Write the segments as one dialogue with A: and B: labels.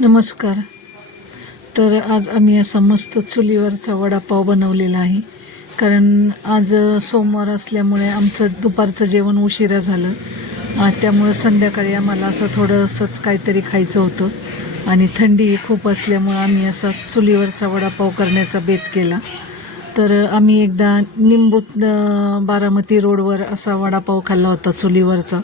A: नमस्कार. तर आज आम्ही असा मस्त चुलीवरचा वडापाव बनवलेला आहे. कारण आज सोमवार असल्यामुळे आमचं दुपारचं जेवण उशिरा झालं. त्यामुळं संध्याकाळी आम्हाला असं थोडंसंच काहीतरी खायचं होतं. आणि थंडी खूप असल्यामुळं आम्ही असा चुलीवरचा वडापाव करण्याचा बेत केला. तर आम्ही एकदा निंबूत बारामती रोडवर असा वडापाव खाल्ला होता चुलीवरचा.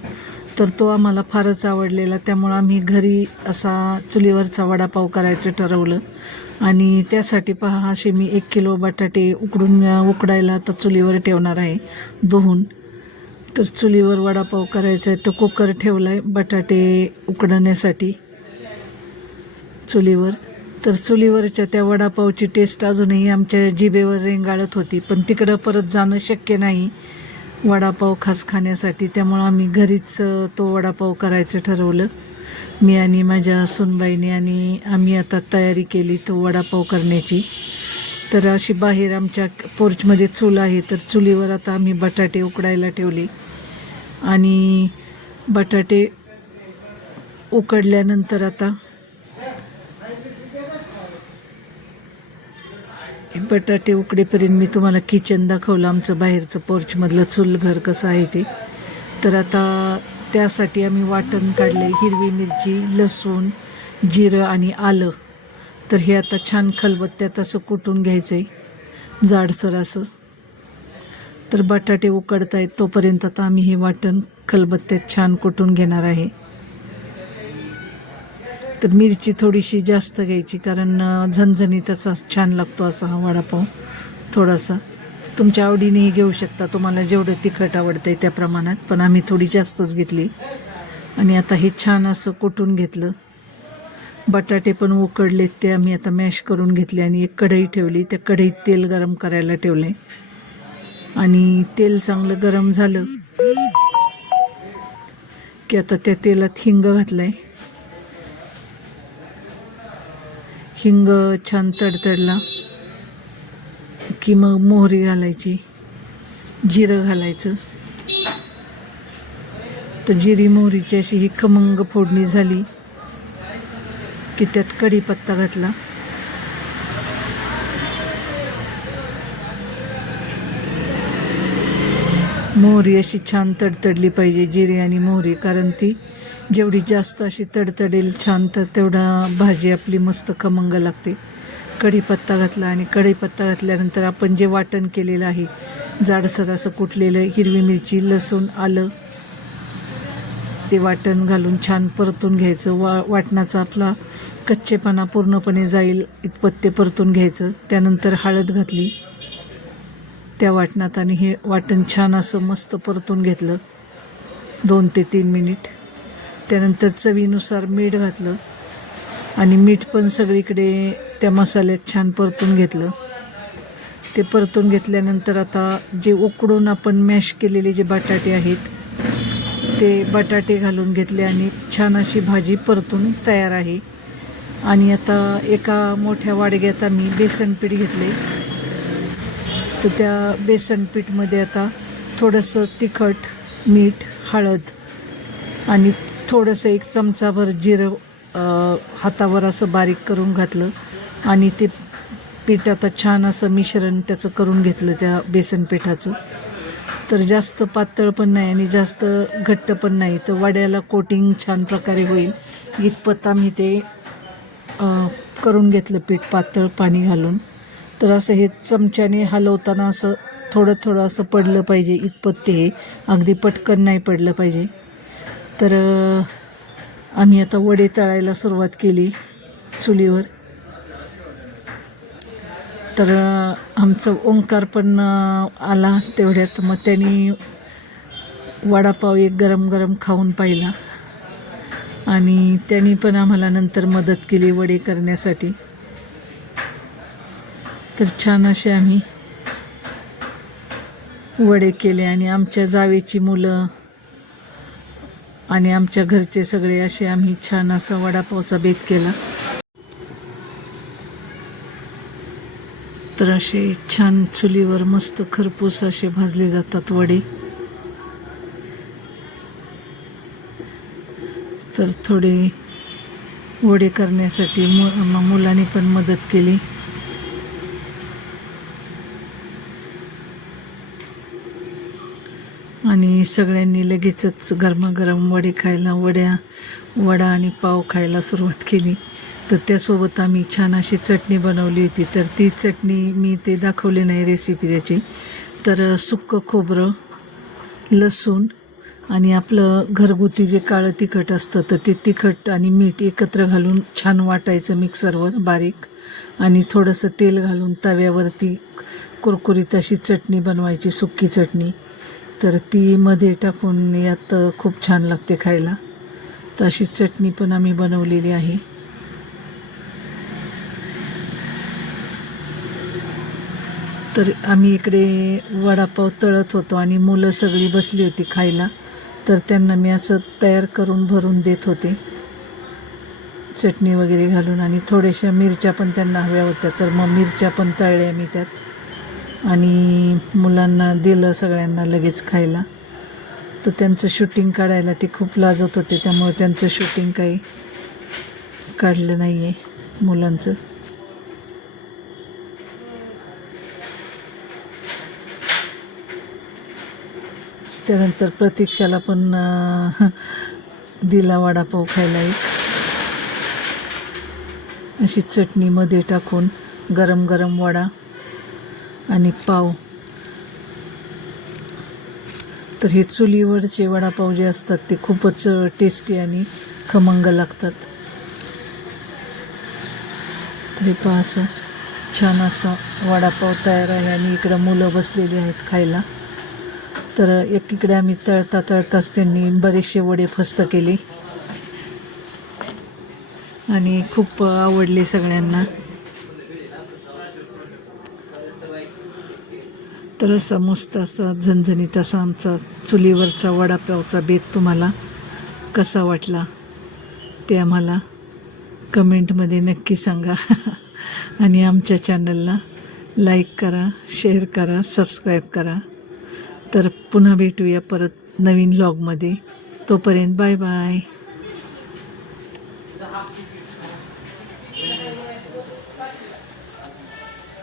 A: तर तो आम्हाला फारच आवडलेला. त्यामुळं आम्ही घरी असा चुलीवरचा वडापाव करायचं ठरवलं. आणि त्यासाठी पहा असे मी एक किलो बटाटे उकडून उकडायला आता चुलीवर ठेवणार आहे धुवून तर चुलीवर वडापाव करायचा आहे तर कुकर ठेवला आहे बटाटे उकडण्यासाठी चुलीवर. तर चुलीवरच्या त्या वडापावची टेस्ट अजूनही आमच्या जिभेवर रेंगाळत होती पण तिकडं परत जाणं शक्य नाही. वडापाव खास खाण्यासाठी. त्यामुळं आम्ही घरीच तो वडापाव करायचं ठरवलं. मी आणि माझ्या सुनबाईने आणि आम्ही आता तयारी केली तो वडापाव करण्याची. तर अशी बाहेर आमच्या पोर्चमध्ये चूल आहे तर चुलीवर आता आम्ही बटाटे उकडायला ठेवले. आणि बटाटे उकडल्यानंतर आता बटाटे उकडेपर्यंत मी तुम्हाला किचन दाखवलं आमचं बाहेरचं पोर्चमधलं चुलघर कसं आहे ते. तर आता त्यासाठी आम्ही वाटण काढले हिरवी मिरची लसूण जिरं आणि आलं. तर हे आता छान खलबत्त्यात असं कुटून घ्यायचं आहे जाडसर असं. तर बटाटे उकडत आहेत तोपर्यंत आता आम्ही हे वाटण खलबत्त्यात छान कुटून घेणार आहे. तर मिरची थोडीशी जास्त घ्यायची कारण झणझणीत असा छान लागतो असा हा वडापाव थोडासा. तुमच्या आवडीनेही घेऊ शकता तुम्हाला जेवढं तिखट आवडतं आहे त्या प्रमाणात पण आम्ही थोडी जास्तच घेतली. आणि आता हे छान असं कुटून घेतलं. बटाटे पण उकडलेत ते आम्ही आता मॅश करून घेतले आणि एक कढई ठेवली. त्या कढईत तेल गरम करायला ठेवले. आणि तेल चांगलं गरम झालं की आता त्या तेलात हिंग घातलं आहे हिंग छान तडतडला की मग मोहरी घालायची जिरं घालायचं. तर जिरी मोहरीची अशी ही खमंग फोडणी झाली की त्यात कढीपत्ता घातला. मोहरी अशी छान तडतडली पाहिजे जिरे आणि मोहरी कारण ती जेवढी जास्त अशी तडतडेल छान तर तेवढा भाजी आपली मस्त खमंग लागते. कढीपत्ता घातला आणि कढीपत्ता घातल्यानंतर आपण जे वाटण केलेलं आहे जाडसर असं कुटलेलं हिरवी मिरची लसूण आलं ते वाटण घालून छान परतून घ्यायचं. वा वाटणाचा आपला कच्चेपणा पूर्णपणे जाईल इतपत ते परतून घ्यायचं. त्यानंतर हळद घातली. त्या वाटणात आणि हे वाटण छान असं मस्त परतून घेतलं. दोन ते तीन मिनिट. त्यानंतर चवीनुसार मीठ घातलं. आणि मीठ पण सगळीकडे त्या मसाल्यात छान परतून घेतलं. ते परतून घेतल्यानंतर आता जे उकडून आपण मॅश केलेले जे बटाटे आहेत ते बटाटे घालून घेतले आणि छान अशी भाजी परतून तयार आहे. आणि आता एका मोठ्या वाडग्यात आम्ही बेसन पीठ घेतले तर त्या बेसन पीठमध्ये आता थोडंसं तिखट मीठ हळद आणि थोडंसं एक चमचाभर जिरं हातावर असं बारीक करून घातलं आणि ते पीठ आता छान असं मिश्रण त्याचं करून घेतलं त्या बेसन पिठाचं. तर जास्त पातळ पण नाही आणि जास्त घट्ट पण नाही. तर वड्याला कोटिंग छान प्रकारे होईल. इतपत आम्ही ते करून घेतलं पीठ पातळ पाणी घालून. तर असं हे चमच्याने हलवताना असं थोडं थोडं असं पडलं पाहिजे इतपत ते हे अगदी पटकन नाही पडलं पाहिजे. तर आम्ही आता वडे तळायला सुरुवात केली चुलीवर. तर आमचं ओंकार पण आला तेवढ्यात. मग त्यांनी वडापाव एक गरम गरम खाऊन पाहिला. आणि त्यांनी पण आम्हाला नंतर मदत केली वडे करण्यासाठी. तर छान असे आम्ही वडे केले आणि आमच्या जावेची मुलं आणि आमच्या घरचे सगळे असे आम्ही छान असा वडापावचा बेत केला. तर असे छान चुलीवर मस्त खरपूस असे भाजले जातात वडे. तर थोडे वडे करण्यासाठी मु मुलांनी पण मदत केली. आणि सगळ्यांनी लगेचच गरमागरम वडे खायला वड्या वडा आणि पाव खायला सुरुवात केली. तर त्यासोबत आम्ही छान अशी चटणी बनवली होती. तर ती चटणी मी ते दाखवली नाही रेसिपी त्याची. तर सुक्कं खोबरं लसूण आणि आपलं घरगुती जे काळं तिखट असतं तर ते तिखट आणि मीठ एकत्र घालून छान वाटायचं मिक्सरवर बारीक. आणि थोडंसं तेल घालून तव्यावरती कुरकुरीत अशी चटणी बनवायची सुक्की चटणी. तर ती मध्ये टाकून यात खूप छान लागते खायला. तर अशी चटणी पण आम्ही बनवलेली आहे. तर आम्ही इकडे वडापाव तळत होतो आणि मुलं सगळी बसली होती खायला. तर त्यांना मी असं तयार करून भरून देत होते. चटणी वगैरे घालून आणि थोड्याशा मिरच्या पण त्यांना हव्या होत्या. तर मग मिरच्या पण तळल्या मी त्यात. आणि मुलांना दिलं सगळ्यांना लगेच खायला. तर त्यांचं शूटिंग काढायला ते खूप लाजत होते त्यामुळे त्यांचं शूटिंग काही काढलं नाही आहे मुलांचं. त्यानंतर प्रतीक्षाला पण दिला वडापाव खायला एक अशी चटणीमध्ये टाकून गरम गरम वडा. आणि पाव. तर हे चुलीवरचे वडापाव जे असतात ते खूपच टेस्टी आणि खमंग लागतात. तरी पहा असं छान असा वडापाव तयार आहे आणि इकडं मुलं बसलेली आहेत खायला. तर एकीकडे आम्ही तळता तळताच त्यांनी बरेचसे वडे फस्त केले. आणि खूप आवडले सगळ्यांना. तर असा मस्त असा झणझणीत असा आमचा चुलीवरचा वडापावचा बेत तुम्हाला कसा वाटला ते आम्हाला कमेंटमध्ये नक्की सांगा. आणि आमच्या चॅनलला लाईक करा शेअर करा सबस्क्राईब करा. तर पुन्हा भेटूया परत नवीन लॉगमध्ये तोपर्यंत बाय बाय.